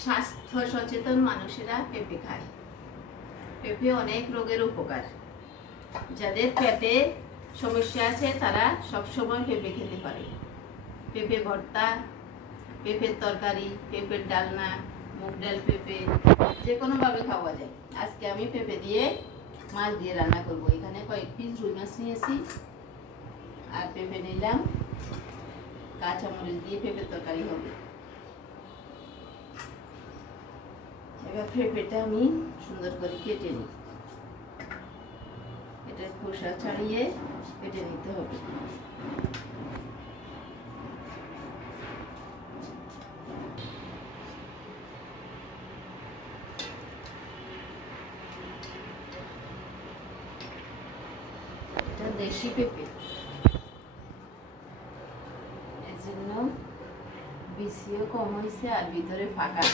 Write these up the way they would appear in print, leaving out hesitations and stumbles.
স্বাস্থ্য সচেতন মানুষেরা পেঁপে খায়। পেঁপে অনেক রোগের উপকার। যাদের পেটে সমস্যা আছে তারা সবসময় পেঁপে খেতে পারে। পেঁপে ভর্তা, পেঁপের তরকারি, পেঁপের ডালনা, মুগ ডাল পেঁপে যে কোনোভাবে খাওয়া যায়। আজকে আমি পেঁপে দিয়ে মাছ দিয়ে রান্না করব। এখানে কয়েক পিস রুই মাছ নিয়েছি আর পেঁপে নিলাম। কাঁচামরিচ দিয়ে পেঁপের তরকারি হবে। এবার পেঁপেটা আমি সুন্দর করে কেটে নিই। এটা খোসা ছাড়িয়ে কেটে নিতে হবে। এটা দেশি পেঁপে, এর জন্য বিসিও কম হয়েছে আর ভিতরে ফাঁকা।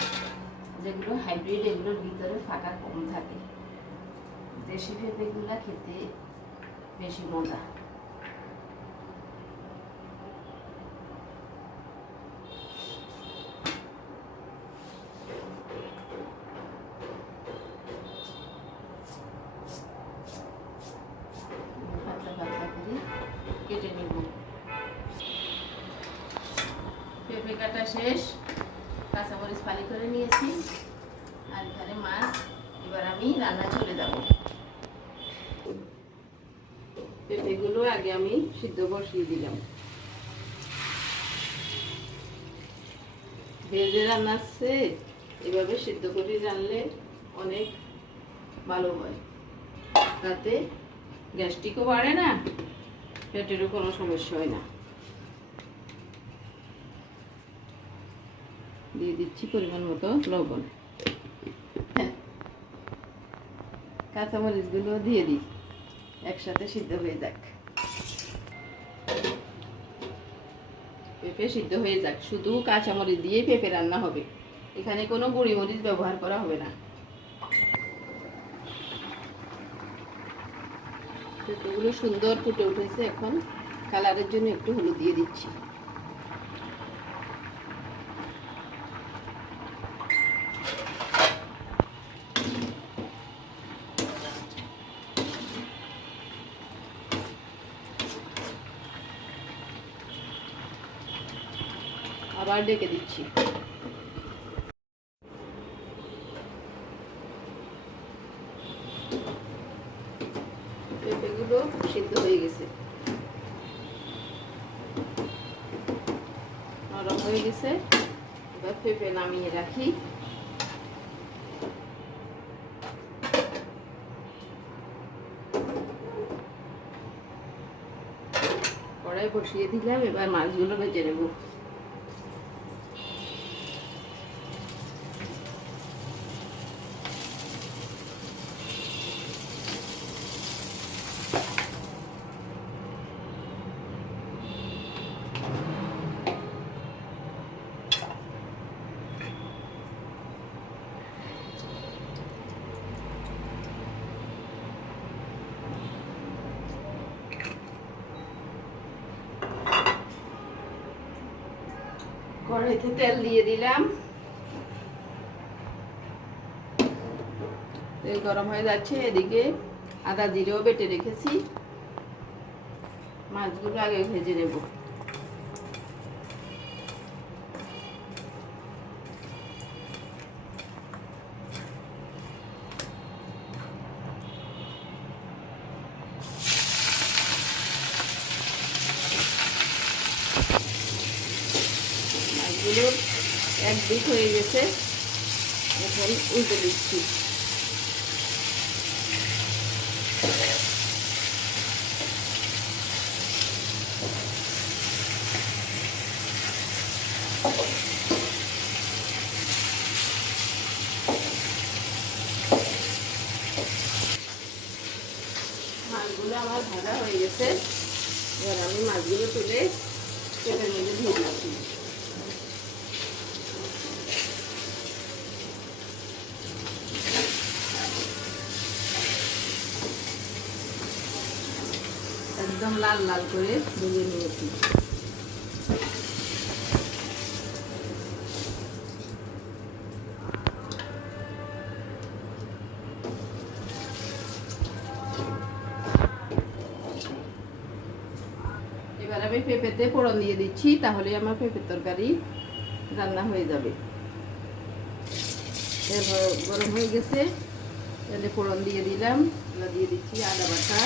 যেগুলো হাইব্রিড এগুলোর ভিতরে ফাঁকা কম থাকে। দেশি পেঁপেগুলা খেতে বেশি মজা। পাতলা পাতলা করে কেটে নিব। পেঁপে কাটা শেষ, কাঁচামরিচ ফালি করে নিয়েছি আর এখানে মাছ। এবার আমি রান্না চলে যাব। পেঁপেগুলো আগে আমি সিদ্ধ বসিয়ে দিলাম। ভেজে রান্না আছে, এভাবে সিদ্ধ করে রান্নলে অনেক ভালো হয়। তাতে গ্যাস্ট্রিকও বাড়ে না, পেটেরও কোনো সমস্যা হয় না। দিয়ে দিচ্ছি পরিমাণ মতো লবণ। কাঁচামরিচগুলো দিয়ে দিই, একসাথে সিদ্ধ হয়ে যাক। পেঁপে সিদ্ধ হয়ে যাক। শুধু কাঁচামরিচ দিয়ে পেঁপে রান্না হবে, এখানে কোনো গুঁড়ি মরিচ ব্যবহার করা হবে না। পেঁপেগুলো সুন্দর ফুটে উঠেছে। এখন কালারের জন্য একটু হলুদ দিয়ে দিচ্ছি। আবার ডেকে দিচ্ছি। পেঁপেগুলো সিদ্ধ হয়ে গেছে, নরম হয়ে গেছে। এবার পেঁপে নামিয়ে রাখি। কড়াই বসিয়ে দিলাম, এবার মাছগুলো ভেজে নেব। কড়াইতে তেল দিয়ে দিলাম, তেল গরম হয়ে যাচ্ছে। এদিকে আদা জিরেও বেটে রেখেছি, মাছগুলো আগে ভেজে নেব। মাছগুলো একদিক হয়ে গেছে, এখন উল্টে দিচ্ছি। মাছগুলো আমার ভাজা হয়ে গেছে। এবার আমি মাছগুলো তুলে পেঁপের মধ্যে দিয়ে দিচ্ছি। একদম লাল লাল করে ভেজে নিয়েছি। আমি পেঁপেতে ফোড়ন দিয়ে দিচ্ছি, তাহলে আমার পেঁপের তরকারি রান্না হয়ে যাবে। তেল গরম হয়ে গেছে, তেলে ফোড়ন দিয়ে দিলাম। দিয়ে দিচ্ছি আদা বাটা,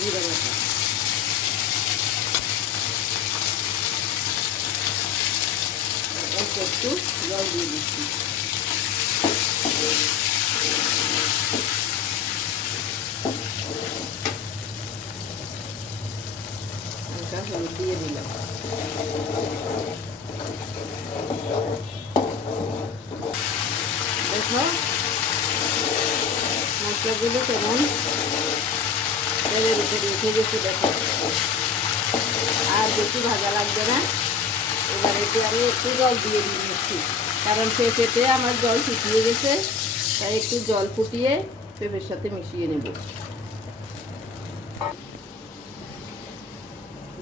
জিরা বাটা, অল্প একটু জল দিয়ে দিচ্ছি। হালকা হলুদ দিয়ে দিলাম। দেখো মশলাগুলো কেমন তেলের উপরে উঠে গেছে, দেখো আর বেশি ভাজা লাগবে না। এবার এতে আমি একটু জল দিয়ে দিয়েছি, কারণ পেঁপেতে আমার জল ফুটিয়ে গেছে, তাই একটু জল ফুটিয়ে পেঁপের সাথে মিশিয়ে নেব।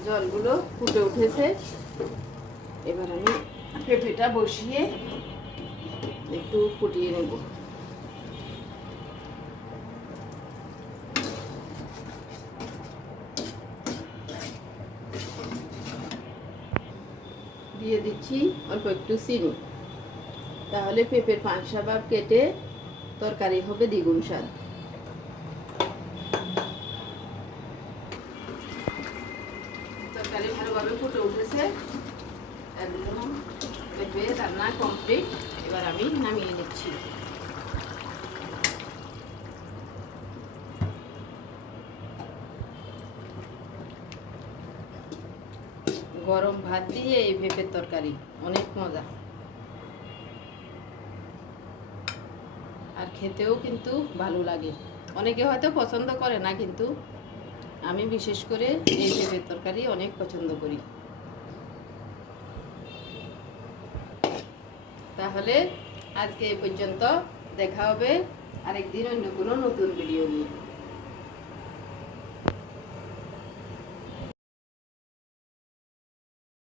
জলগুলো ফুটে উঠেছে, এবার আমি পেঁপেটা বসিয়ে একটু ফুটিয়ে নেব। দিয়ে দিচ্ছি অল্প একটু চিনি, তাহলে পেঁপের পানসা ভাব কেটে তরকারি হবে দ্বিগুণ স্বাদ। তরকারি ভালোভাবে ফুটে উঠেছে, একদম পেঁপে রান্না কমপ্লিট। এবার আমি নামিয়ে নিচ্ছি। গরম ভাত দিয়ে এই পেঁপের তরকারি অনেক মজা, আর খেতেও কিন্তু ভালো লাগে। অনেকে হয়তো পছন্দ করে না, কিন্তু আমি বিশেষ করে এই পেঁপের তরকারি অনেক পছন্দ করি। তাহলে আজকে এই পর্যন্ত, দেখা হবে আরেকদিন অন্য কোনো নতুন ভিডিও নিয়ে।